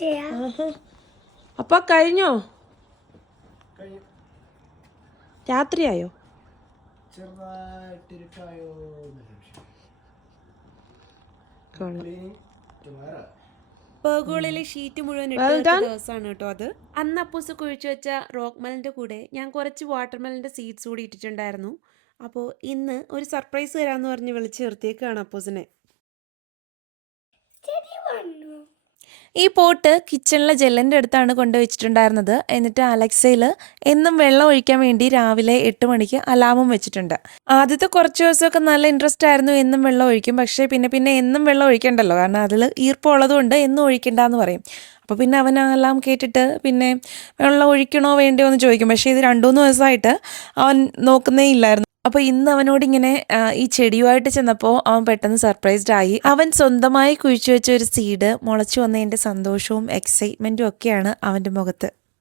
there. ആഹാ. അപ്പ കഴിഞ്ഞോ? രാത്രിയായോ. ബർഗോളിലെ sheet മുഴുവൻ ഇട്ട Well വെച്ച done. ദിവസമാണ് കേട്ടോ അത്. അന്ന് അപ്പൂസ് കുഴിച്ചു വെച്ച റോക്ക് മെലിന്റെ കൂടെ ഞാൻ കുറച്ച് വാട്ടർമെലിന്റെ സീഡ്സ് കൂടി ഇട്ടിട്ടുണ്ടായിരുന്നു. അപ്പോൾ ഇന്ന് ഒരു സർപ്രൈസ് തരാമെന്ന് പറഞ്ഞ് വിളിച്ച് നിർത്തിയേക്കാണ് അപ്പോസിനെ. ഈ പോട്ട് കിച്ചണിലെ ജെല്ലിന്റെ അടുത്താണ് കൊണ്ടുവച്ചിട്ടുണ്ടായിരുന്നത്. എന്നിട്ട് അലക്സയിൽ എന്നും വെള്ളം ഒഴിക്കാൻ വേണ്ടി രാവിലെ എട്ട് മണിക്ക് അലാമും വെച്ചിട്ടുണ്ട്. ആദ്യത്തെ കുറച്ച് ദിവസമൊക്കെ നല്ല ഇൻട്രസ്റ്റ് ആയിരുന്നു എന്നും വെള്ളം ഒഴിക്കും. പക്ഷേ പിന്നെ പിന്നെ എന്നും വെള്ളം ഒഴിക്കണ്ടല്ലോ. കാരണം അതിൽ ഈർപ്പമുള്ളതുകൊണ്ട് എന്നും ഒഴിക്കണ്ടെന്ന് പറയും. അപ്പോൾ പിന്നെ അവൻ ആ അലാം കേട്ടിട്ട് പിന്നെ വെള്ളം ഒഴിക്കണോ വേണ്ടയോ എന്ന് ചോദിക്കും. പക്ഷേ ഇത് രണ്ടു മൂന്ന് ദിവസമായിട്ട് അവൻ നോക്കുന്നേ ഇല്ലായിരുന്നു. അപ്പോൾ ഇന്ന് അവനോട് ഇങ്ങനെ ഈ ചെടിയുമായിട്ട് ചെന്നപ്പോൾ അവൻ പെട്ടെന്ന് സർപ്രൈസ്ഡ് ആയി. അവൻ സ്വന്തമായി കുഴിച്ചു വെച്ച ഒരു സീഡ് മുളച്ചു വന്നതിന്റെ സന്തോഷവും എക്സൈറ്റ്മെന്റും ഒക്കെയാണ് അവന്റെ മുഖത്ത്.